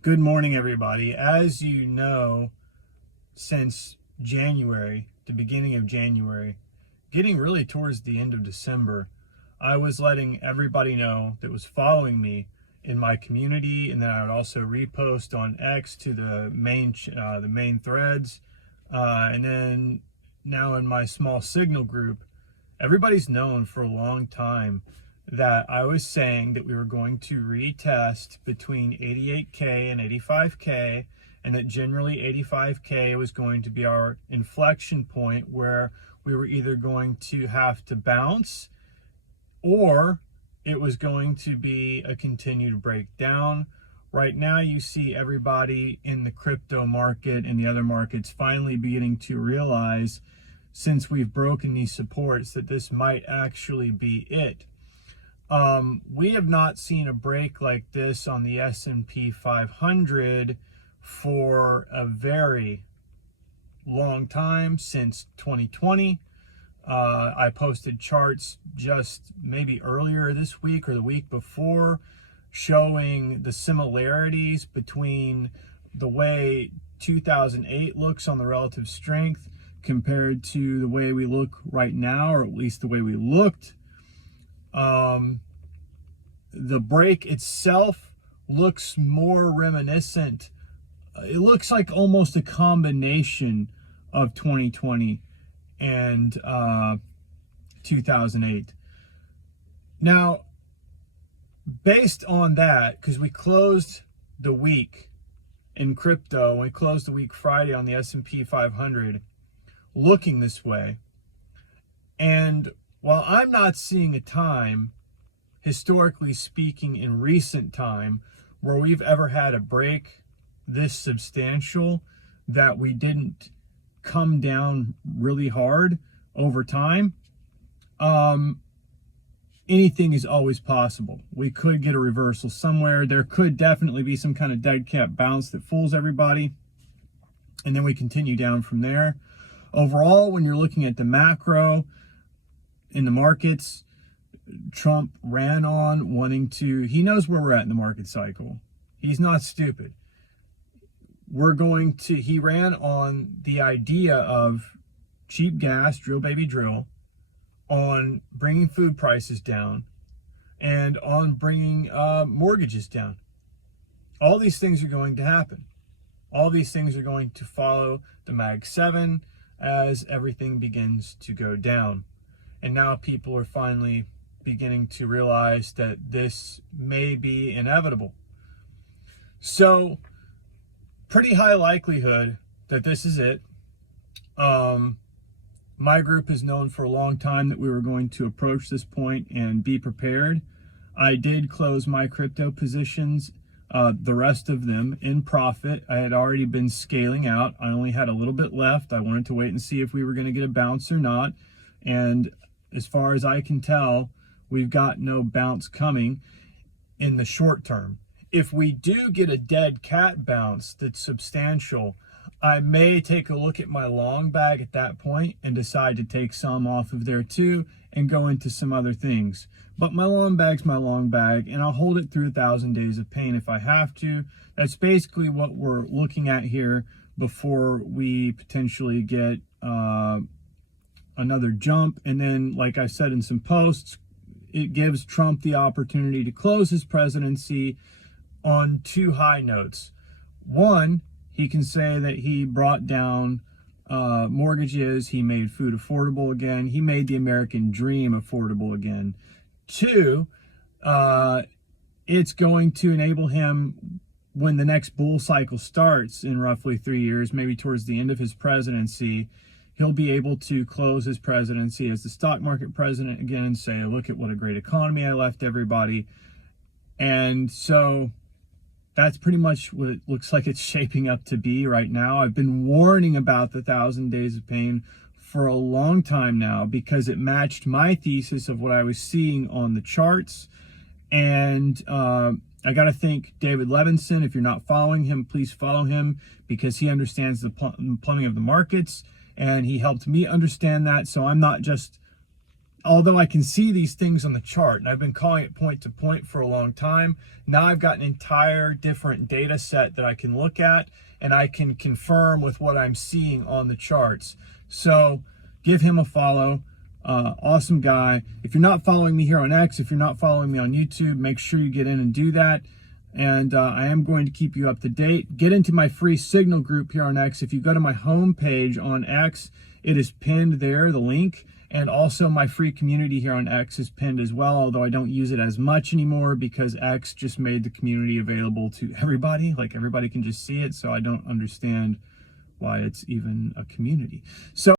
Good morning, everybody. As you know, since January, the beginning of January, getting really towards the end of December, I was letting everybody know that was following me in my community, and then I would also repost on X to the main threads, and then now in my small Signal group. Everybody's known for a long time that I was saying that we were going to retest between 88K and 85K, and that generally 85K was going to be our inflection point where we were either going to have to bounce or it was going to be a continued breakdown. Right now, you see everybody in the crypto market and the other markets finally beginning to realize, since we've broken these supports, that this might actually be it. We have not seen a break like this on the S&P 500 for a very long time, since 2020. I posted charts just maybe earlier this week or the week before showing the similarities between the way 2008 looks on the relative strength compared to the way we look right now, or at least the way we looked. The break itself looks more reminiscent. It looks like almost a combination of 2020 and 2008. Now, based on that, because we closed the week in crypto, we closed the week Friday on the S&P 500 looking this way. And while I'm not seeing a time, historically speaking, in recent time, where we've ever had a break this substantial that we didn't come down really hard over time, anything is always possible. We could get a reversal somewhere. There could definitely be some kind of dead cat bounce that fools everybody, and then we continue down from there. Overall, when you're looking at the macro in the markets, Trump ran on wanting to, he knows where we're at in the market cycle. He's not stupid. He ran on the idea of cheap gas, drill baby drill, on bringing food prices down, and on bringing mortgages down. All these things are going to happen. All these things are going to follow the Mag 7 as everything begins to go down. And now people are finally beginning to realize that this may be inevitable. So, pretty high likelihood that this is it. My group has known for a long time that we were going to approach this point and be prepared. I did close my crypto positions, the rest of them in profit. I had already been scaling out. I only had a little bit left. I wanted to wait and see if we were going to get a bounce or not. And as far as I can tell, we've got no bounce coming in the short term. If we do get a dead cat bounce that's substantial, I may take a look at my long bag at that point and decide to take some off of there too and go into some other things. But my long bag's my long bag, and I'll hold it through 1,000 days of pain if I have to. That's basically what we're looking at here before we potentially get another jump. And then, like I said in some posts, it gives Trump the opportunity to close his presidency on two high notes. One, he can say that he brought down mortgages, he made food affordable again, he made the American dream affordable again. Two, it's going to enable him, when the next bull cycle starts in roughly 3 years, maybe towards the end of his presidency, he'll be able to close his presidency as the stock market president again and say, look at what a great economy I left everybody. And so that's pretty much what it looks like it's shaping up to be right now. I've been warning about the 1,000 days of pain for a long time now because it matched my thesis of what I was seeing on the charts. And I got to thank David Levinson. If you're not following him, please follow him, because he understands the plumbing of the markets, and he helped me understand that. So I'm not just although I can see these things on the chart, and I've been calling it point to point for a long time, now I've got an entire different data set that I can look at, and I can confirm with what I'm seeing on the charts. So give him a follow. Awesome guy. If you're not following me here on X, if you're not following me on YouTube, make sure you get in and do that. And I am going to keep you up to date. Get into my free Signal group here on X. If you go to my home page on X, it is pinned there, the link. And also my free community here on X is pinned as well, although I don't use it as much anymore because X just made the community available to everybody. Like everybody can just see it, so I don't understand why it's even a community. So